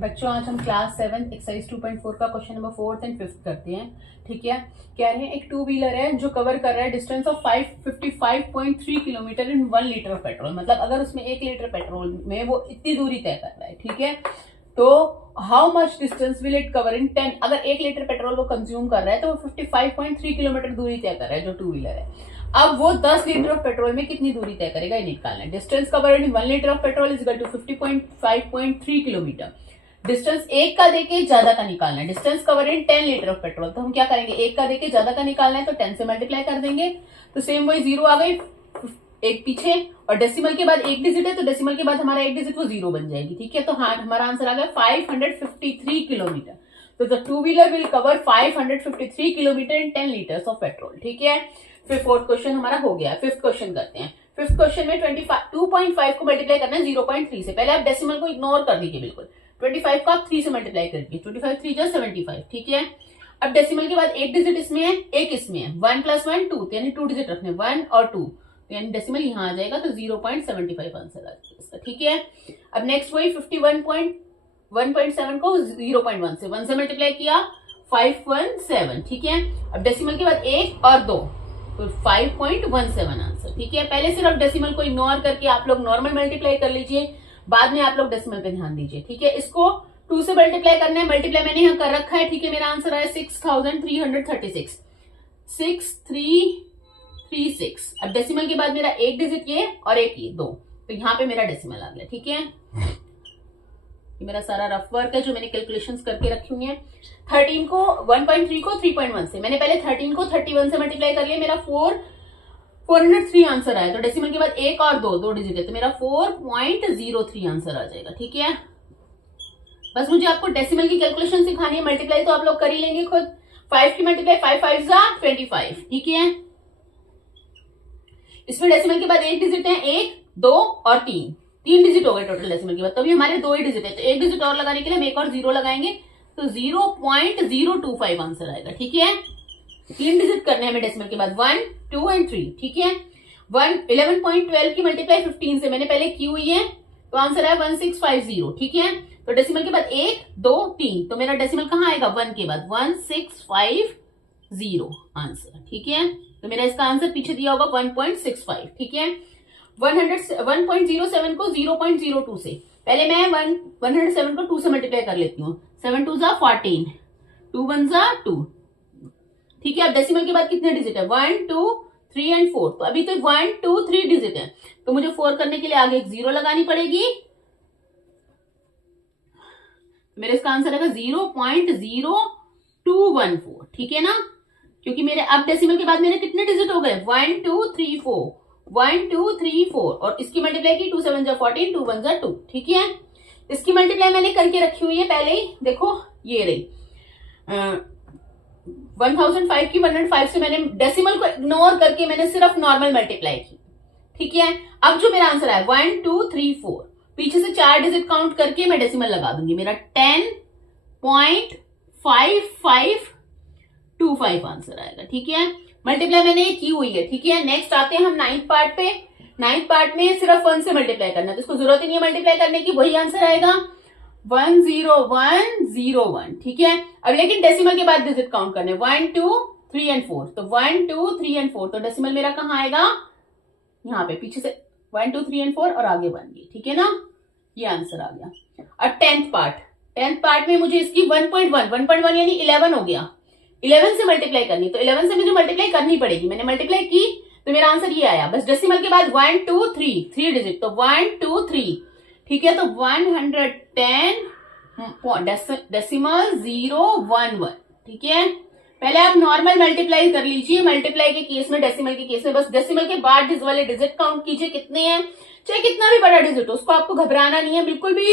बच्चों आज हम क्लास 7 एक्सरसाइज 2.4 का question number 4th and 5th करते हैं। ठीक है, कह रहे हैं एक टू व्हीलर है जो कवर कर रहा है distance of 555.3 kilometre in 1 litre of petrol. मतलब अगर उसमें 1 लीटर पेट्रोल में वो इतनी दूरी तय कर रहा है, ठीक है, तो how much distance will it cover in 10। अगर 1 लीटर पेट्रोल वो कंज्यूम कर रहा है तो वो 55.3 किलोमीटर दूरी तय कर रहा है जो टू व्हीलर है। अब वो 10 लीटर ऑफ पेट्रोल में कितनी दूरी तय करेगा ये निकालना है। Distance covered in 1 litre of petrol is equal to 50.5.3 kilometre. Distance एक का देके ज्यादा का निकालना है। Distance cover in 10 litre of petrol, तो हम क्या करेंगे, एक का देके ज्यादा का निकालना है तो 10 से मल्टीप्लाई कर देंगे। तो सेम वही 0 आ गई एक पीछे, और डेसिमल के बाद एक डिजिट है तो डेसिमल के बाद हमारा एक डिजिट वो 0 बन जाएगी। ठीक है, तो हाँ हमारा आंसर आ गया 553 किलोमीटर। तो the two wheeler will cover 553 kilometre in 10 litres of petrol. ठीक है, फिर फोर्थ क्वेश्चन हमारा हो गया। फिफ्थ क्वेश्चन करते हैं। फिफ्थ क्वेश्चन में 2.5 को मल्टीप्लाई करना है 0.3 से। पहले आप डेसिमल को इग्नोर कर दीजिए बिल्कुल। 25 को आप 3 से मल्टीप्लाई कर दीजिए, 25 3 जा 75। ठीक है, अब डेसिमल के बाद एक डिजिट इसमें है, एक इसमें है। 1 + 1 2, यानी 2 डिजिट रखने, 1 और 2, यानी डेसिमल यहाँ आ जाएगा तो 0.75 आंसर आ जाएगा इसका। ठीक है, अब नेक्स्ट वही 51.1.7 को 0.1 से 1 से मल्टीप्लाई किया 517। ठीक है, अब डेसिमल के बाद 1 और 2 तो 5.17 आंसर। ठीक है, पहले सिर्फ डेसिमल को इग्नोर करके आप लोग नॉर्मल मल्टीप्लाई कर लीजिए, बाद में आप लोग डेसिमल पे ध्यान दीजिए। ठीक है, इसको 2 से मल्टीप्लाई करना है, मल्टीप्लाई मैंने यहाँ कर रखा है। ठीक है, मेरा आंसर आया 6336, 6336। अब डेसिमल के बाद मेरा एक डिजिट ये और एक ये 2, तो यहाँ पे मेरा डेसिमल आ गया। ठीक है, ये मेरा सारा रफ वर्क है जो मैंने कैलकुलेशंस करके रखी हुई है। 13 को 1.3 को 3.1 से, मैंने पहले 13 को 31 से मल्टीप्लाई कर लिया, मेरा 403 आंसर आया। तो डेसिमल के बाद एक और 2 डिजिट है तो मेरा 4.03 आंसर आ जाएगा। ठीक है, बस मुझे आपको डेसिमल की कैलकुलेशन सिखानी है, मल्टीप्लाई तो आप लोग कर ही लेंगे खुद। 5 की मल्टीप्लाई 5 5 जा 25। ठीक है, इसमें डेसिमल के बाद एक डिजिट है, 1 2 और 3 डिजिट हो गए टोटल डेसिमल के बाद। तो अभी हमारे 2 ही डिजिट है, तो एक डिजिट और लगाने के लिए हम एक और 0 लगाएंगे तो 0.025 आंसर आएगा। ठीक है, 3 डिजिट करने हैं हमें डेसिमल के बाद, 1 2 और 3। ठीक है, 11.12 की मल्टीप्लाई 15 से मैंने पहले की हुई है तो आंसर है 1650। ठीक है, तो डेसिमल के बाद 1 2 3, तो मेरा डेसिमल कहाँ आएगा, 1 के बाद 1650 आंसर। ठीक है, तो मेरा इसका आंसर पीछे दिया होगा 1.65। ठीक है, 107 को 0.02 से, पहले मैं 107 को 2 से मल्टीप्लाई कर लेती हूँ। 7 2 जा 14, 2 1 जा 2। ठीक है, अब डेसिमल के बाद कितने डिजिट है, 1 2 3 और 4, तो अभी तो 1 2 3 डिजिट है, तो मुझे 4 करने के लिए आगे एक 0 लगानी पड़ेगी। मेरे इसका आंसर आएगा 0.0214। ठीक है ना, क्योंकि मेरे अब डेसिमल के बाद मेरे कितने डिजिट हो गए, 1 2 3 4, 1 2 3 4, और इसकी मल्टीप्लाई की 2 7 जा 14, 2 1 जा 2। ठीक है, इसकी मल्टीप्लाई मैंने करके रखी हुई है पहले ही, देखो ये रही 1005 की 105 से मैंने डेसिमल को इग्नोर करके मैंने सिर्फ नॉर्मल मल्टीप्लाई की। ठीक है, अब जो मेरा आंसर है 1 2 3 4, पीछे से 4 डिजिट काउंट करके मैं डेसिमल लगा दूंगी, मेरा 10.5525 आंसर आएगा। ठीक है, मल्टीप्लाई मैंने ये की हुई है। ठीक है, नेक्स्ट आते हैं हम 9th पार्ट पे। 9th पार्ट में सिर्फ 1 से मल्टीप्लाई करना है, तो इसको जरूरत ही नहीं है मल्टीप्लाई करने की, वही आंसर आएगा 10101। ठीक है, अब लेकिन डेसिमल के बाद डिजिट काउंट करने, 1 2 3 और 4, तो 1 2 3 और 4, तो डेसिमल मेरा कहाँ आएगा, यहाँ पे पीछे से 1 2 3 और 4 और आगे 1। ठीक है ना, ये आंसर आ गया। और 10th पार्ट में मुझे इसकी 1.1 यानी 11 हो गया, 11 से मल्टीप्लाई करनी, तो 11 से मुझे मल्टीप्लाई करनी पड़ेगी। मैंने मल्टीप्लाई की तो मेरा आंसर ये आया। बस डेसिमल के बाद 1 2 3 डिजिट, तो 1 2 3। ठीक है, तो 110 डेसिमल 011। ठीक है, पहले आप नॉर्मल मल्टीप्लाई कर लीजिए, मल्टीप्लाई के केस में, डेसिमल के केस में बस डेसिमल के बाद वाले डिजिट काउंट कीजिए कितने हैं, चाहे कितना भी बड़ा डिजिट हो, उसको आपको घबराना नहीं है, बिल्कुल भी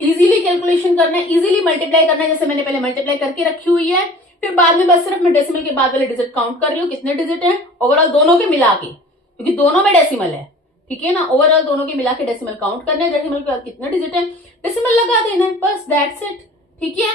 इजीली कैलकुलेशन करना है, इजीली मल्टीप्लाई करना है, जैसे मैंने पहले मल्टीप्लाई करके रखी हुई है। फिर बाद में बस सिर्फ मैं डेसिमल के बाद वाले डिजिट काउंट कर रही हूँ, कितने डिजिट है ओवरऑल दोनों के मिला के, क्योंकि दोनों में डेसिमल है। ठीक है ना, ओवरऑल दोनों के मिला के डेसिमल काउंट करना है, डेसिमल के बाद कितने डिजिट है डेसिमल लगा देना है, बस दैट्स इट। ठीक है।